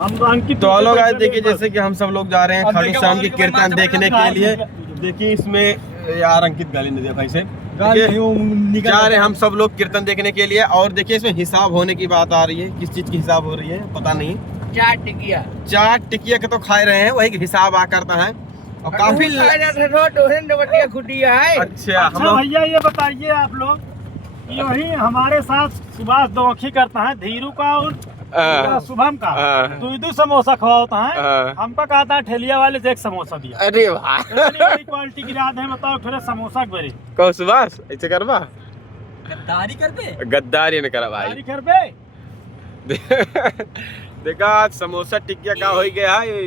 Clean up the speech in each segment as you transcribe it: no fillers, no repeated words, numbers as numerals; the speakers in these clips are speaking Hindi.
तो हेलो गाइस, देखिए जैसे कि हम सब लोग जा रहे हैं खाटू श्याम की कीर्तन देखने के लिए। देखिए इसमें यार अंकित गाली नहीं दिया भाई से। जा रहे हैं हम सब लोग कीर्तन देखने के लिए। और देखिए इसमें हिसाब होने की बात आ रही है। किस चीज की हिसाब हो रही है पता नहीं। चार टिकिया के तो खा रहे हैं, वही हिसाब आ करता है। और काफी अच्छा भैया ये बताइए आप लोग, यही हमारे साथ सुभाष दोखी करता है, धीरू का और शुभम का दो समोसा खवाता है। हमका कहता है ठेलिया वाले से एक समोसा दिया। अरे वाह, क्वालिटी की याद है, बताओ फिर समोसा बरे कहो सुभाष ऐसे करवा, गद्दारी कर दे, गद्दारी ने करा भाई कर बे। देखा समोसा टिकिया का हो गया है,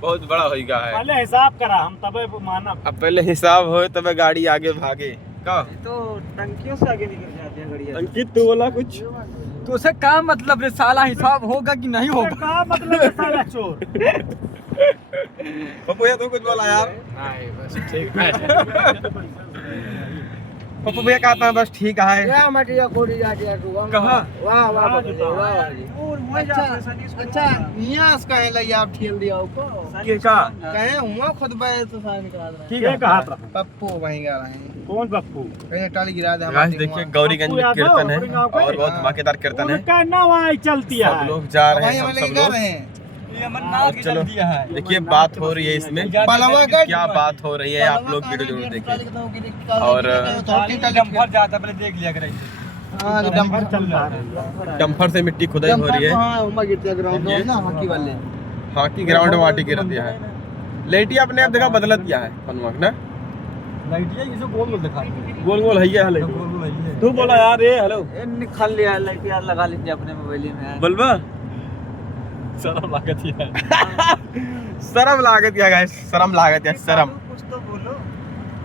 बहुत बड़ा हो गया है। पहले हिसाब करा हम तबे मानब। अब पहले हिसाब हो तबे गाड़ी आगे भागे। का तो टंकियों से आगे निकल जाते हैं गाड़ी। अंकित तू बोला कुछ, तो उसे क्या मतलब रे साला, हिसाब होगा कि नहीं होगा? क्या मतलब है साला चोर? पप्पू भैया तू कुछ बोला यार। बस ठीक है। पप्पू भैया कहता है बस ठीक है। क्या मटिया कोड़ी जाती है तू? कहां? वाह वाह वाह। अच्छा नियास कहे लई आप ठेल दिया को के का कहे हुआ खुद बे तो सारा निकाल रहा है। ठीक है, कहा था पप्पू वहीं गा रहे हैं। कौन पप्पू? ये टाली गिरा दे गाइस देखिए गौरीगंज में कीर्तन है और बहुत धमाकेदार कीर्तन है। उनका ना वहां चलती है, सब लोग जा रहे हैं, हम सब लोग। चलो देखिए बात हो रही है इसमें, क्या बात हो रही है आप लोग वीडियो जरूर देखिए। और डंपर जाता पहले देख लिया करें। डंपर चल रहा है, डंपर से मिट्टी खुदाई हो रही है। हॉकी ग्राउंड में माटी गिर दिया है। लेटी अपने आप देखा बदला दिया है पनवक ना, गोल गोल दिखा, गोल गोल है तू बोला यार। ये हेलो निकाल लिया लाइट यार, लगा लीजिए अपने मोबाइल में। बलवा शर्म लागत है, शर्म लागत है गाइस, शर्म लागत है, शर्म। कुछ तो बोलो,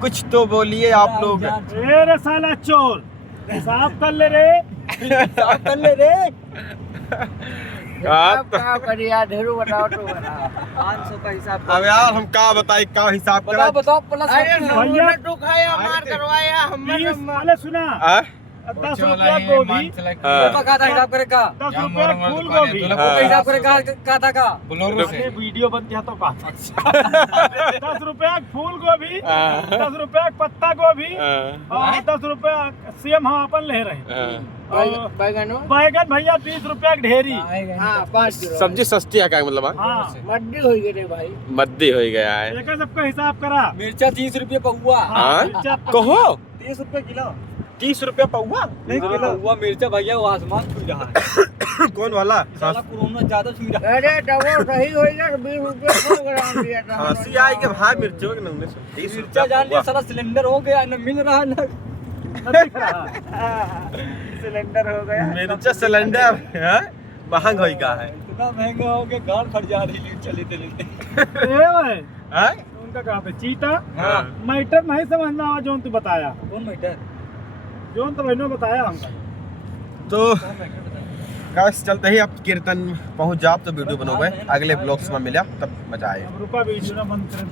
कुछ तो बोलिए आप लोग। रे साला चोर, हिसाब कर ले रे, हिसाब कर ले रे। क्या करिया ढेरू बताओ तो बता। 500 का हिसाब। अब यार हम क्या बताए, क्या हिसाब करा? बताओ प्लस। भैया तो खाया मार करवाया हमने। पहले सुना 10 रुपया गोभी, हिसाब करेगा 10 रुपया फूल गोभी, हिसाब करेगा का वीडियो बन गया तो 10 रुपया फूल गोभी, 10 रुपया पत्ता गोभी और 10 रुपया सेम हम अपन ले रहे हैं। बैगन भैया 20 रुपया ढेरी। सब्जी सस्ती है क्या मतलब? मड्डी हो गई भाई, मद्दी हो गया है। एक सबका हिसाब करा। मिर्चा 30 रुपया पहुआ। कहो 30 रुपया किलो, 30 रुपया पौवा हुआ मिर्चा भैया, वो आसमान छू रहा है। कौन वाला? साला कोरोना ज्यादा छू रहा है। अरे डबल सही होएगा, 20 रुपया 100 ग्राम दिया था। हंसी आई के भाई मिर्चों के नमूने 30 मिर्चा जान लिया साला, सिलेंडर हो गया न मिल रहा न दिख रहा। सिलेंडर हो गया, मिर्चा सिलेंडर है महंग होई का है। इतना महंगा हो गया, गाल फट जा रही है चले चले। ए भाई हैं उनका कहां पे चीता? हां मैटर नहीं समझना हुआ जो तू बताया। कौन मैटर? जोन तो मैंने बताया हमका। तो गाइस चलते ही अब कीर्तन पहुंच जाओ तो वीडियो बनोगे, अगले ब्लॉग्स में मिला तब मजा आए। रुका वीडियो ना बंद कर।